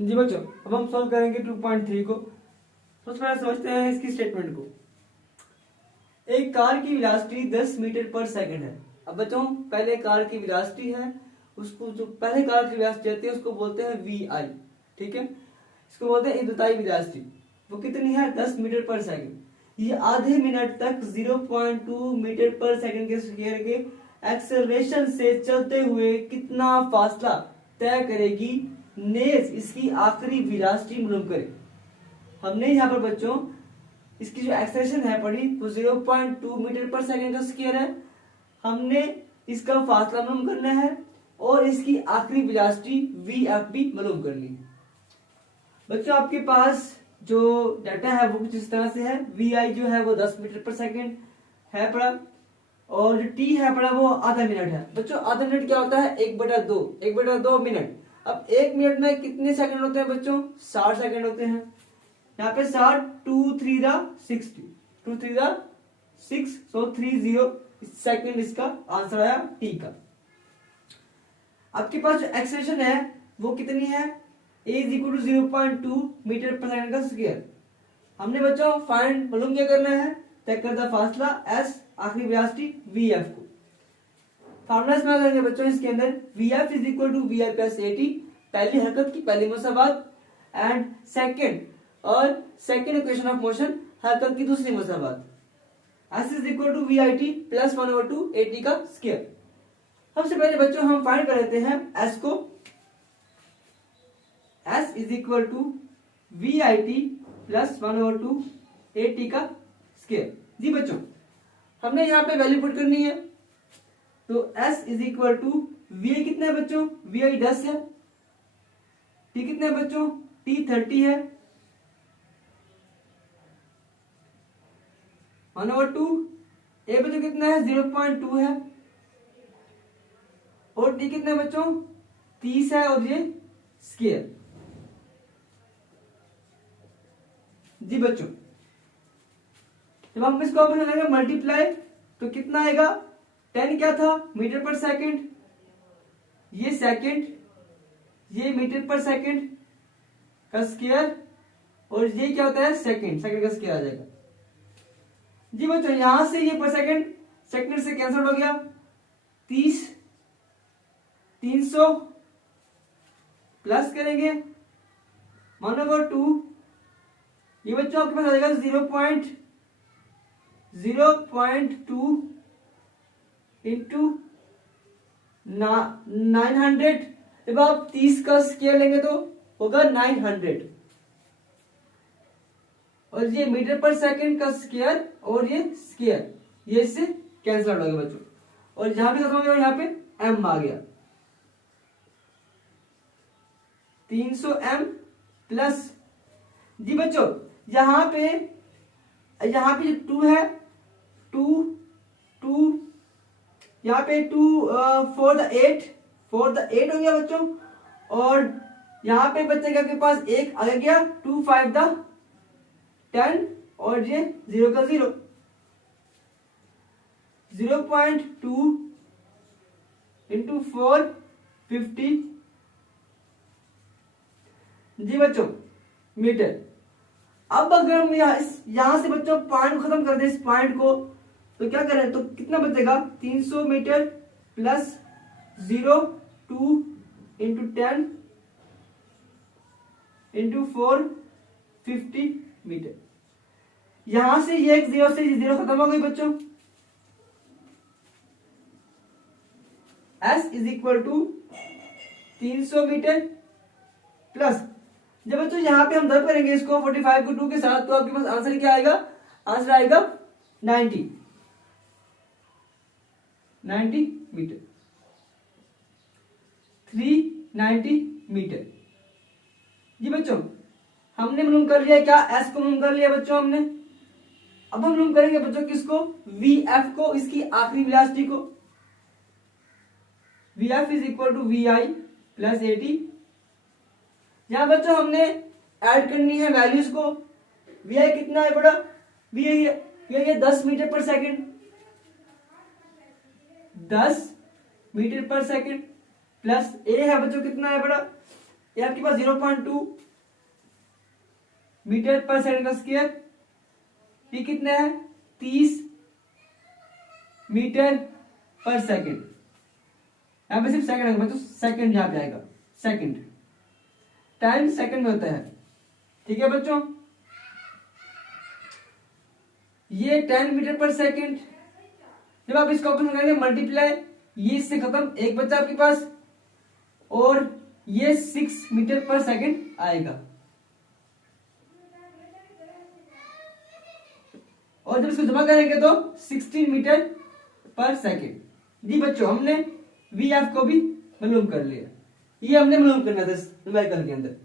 जी बच्चों, अब हम सॉल्व करेंगे 2.3 को। सबसे पहले समझते हैं इसकी स्टेटमेंट को। एक कार की वेलोसिटी 10 मीटर पर सेकंड है। अब बच्चों पहले कार की वेलोसिटी है, उसको जो पहले कार की वेलोसिटी आती है उसको बोलते हैं वी आई। ठीक है, इसको बोलते हैं इब्तदाई वेलोसिटी। वो कितनी है? 10 मीटर पर सेकंड। ये आधे मिनट तक 0.2 मीटर पर सेकंड के स्क्वायर के एक्सेलरेशन से चलते हुए कितना फासला तय करेगी, नेज इसकी आखिरी वेलोसिटी मालूम करे। हमने यहाँ पर बच्चों इसकी जो एक्सेलरेशन है पढ़ी वो 0.2 मीटर पर सेकंड का स्क्वायर है। हमने इसका फासला मालूम करना है और इसकी आखिरी वेलोसिटी वी एफ भी मालूम करनी है। बच्चों आपके पास जो डाटा है वो कुछ इस तरह से है। वी आई जो है वो 10 मीटर पर सेकंड है पड़ा, और जो टी है पड़ा वो आधा मिनट है। बच्चों आधा मिनट क्या होता है? 1/2 मिनट। अब 1 मिनट में कितने सेकंड होते हैं बच्चों? 60 सेकंड होते हैं। यहाँ पे 60, 2 3 60, 2 3 6, सो 30 सेकंड इसका आंसर आया टी का। आपके पास जो एक्सेलरेशन है वो कितनी है? a is equal to 0.2 metre पर सेकंड का स्क्वायर। हमने बच्चों फाइंड मालूम क्या करना है? तय करदा फासला s, आखिरी वेलोसिटी vf को। फार्मूला इस्तेमाल करेंगे बच्चों इसके अंदर। vf is equal to vi plus at, पहली हरकत की पहली मुसाबात, and second equation of motion हरकत की दूसरी मुसाबात। s is equal to vit plus 1/2 at का स्क्वायर। सबसे पहले बच्चों हम फाइंड कर लेते हैं s को। s is equal to vit plus 1/2 at का स्क्वायर। जी बच्चों हमने यहाँ पे वैल्यू पुट करनी है, तो s is equal to vi कितना है बच्चों? vi 10 है। t कितना है बच्चों? t 30 है। 1/2 a बच्चों कितना है? 0.2 है। और t कितना है बच्चों? 30 है, और ये स्क्वायर। जी बच्चों जब हम इसको अपन करेंगे मल्टीप्लाई तो कितना आएगा? 10 क्या था? मीटर पर सेकंड। ये सेकंड, ये मीटर पर सेकंड का स्क्वायर, और ये क्या होता है? सेकंड का स्क्वायर आ जाएगा। जी बच्चों यहां से ये पर सेकंड सेकंड से कैंसिल हो गया। 30, 300 प्लस करेंगे 1/2, ये बच्चों आपके पास आ जाएगा 0.2 इंटू 900। जब आप 30 का स्क्वायर लेंगे तो होगा 900, और ये मीटर पर सेकंड का स्क्वायर और ये स्क्वायर, ये इससे कैंसिल हो गया बच्चों। और जहां पे खत्म हो गया यहाँ पे m आ गया। 300 m प्लस, जी बच्चों यहाँ पे जो 2 है, 2 यहाँ पे 2 4 the 8 हो गया बच्चों। और यहाँ पे बच्चे के पास एक आ गया, 2 5 the 10, और ये 0 का 0, 0.2 इंटू 4 50। जी बच्चों मीटर। अब अगर हम यहां से बच्चों पॉइंट को खत्म कर दे, इस पॉइंट को, तो क्या करें? तो कितना बचेगा? 300 metre plus 0.2 into 10 into 4 50 metre. यहां से ये एक 0 से 0 खत्म हो गई बच्चों। s is equal to 300 metre plus, जब बच्चों यहाँ पे हम दर करेंगे इसको 45 को 2 के साथ, तो आपके पास आंसर क्या आएगा? आंसर आएगा 90 मीटर, 390 मीटर। जी बच्चों हमने मालूम कर लिया क्या? s को मालूम कर लिया बच्चों हमने। अब हम मालूम करेंगे बच्चों किसको? vf को, इसकी आखिरी वेलोसिटी को। vf is equal to vi plus at। यहां बच्चों हमने ऐड करनी है वैल्यूज को। vi कितना है बड़ा? vi है 10 मीटर पर सेकंड, 10 मीटर पर सेकंड, प्लस a है बच्चों कितना है बड़ा? ये आपके पास 0.2 मीटर पर सेकंड का स्क्वायर, ये कितना है 30 मीटर पर सेकंड। यहां पे सिर्फ सेकंड है तो सेकंड यहां पे आएगा, सेकंड टाइम सेकंड में होता है। ठीक है बच्चों, ये 10 मीटर पर सेकंड। जब आप इसका ऑप्शन करेंगे मल्टीप्लाई, ये इससे खत्म, एक बच्चा आपके पास, और ये 6 मीटर पर सेकंड आएगा। और जब इसको जमा करेंगे तो 16 मीटर पर सेकंड। जी बच्चों, हमने वी एफ को भी मालूम कर लिया। ये हमने मालूम करना था न्यूमेरिकल के अंदर।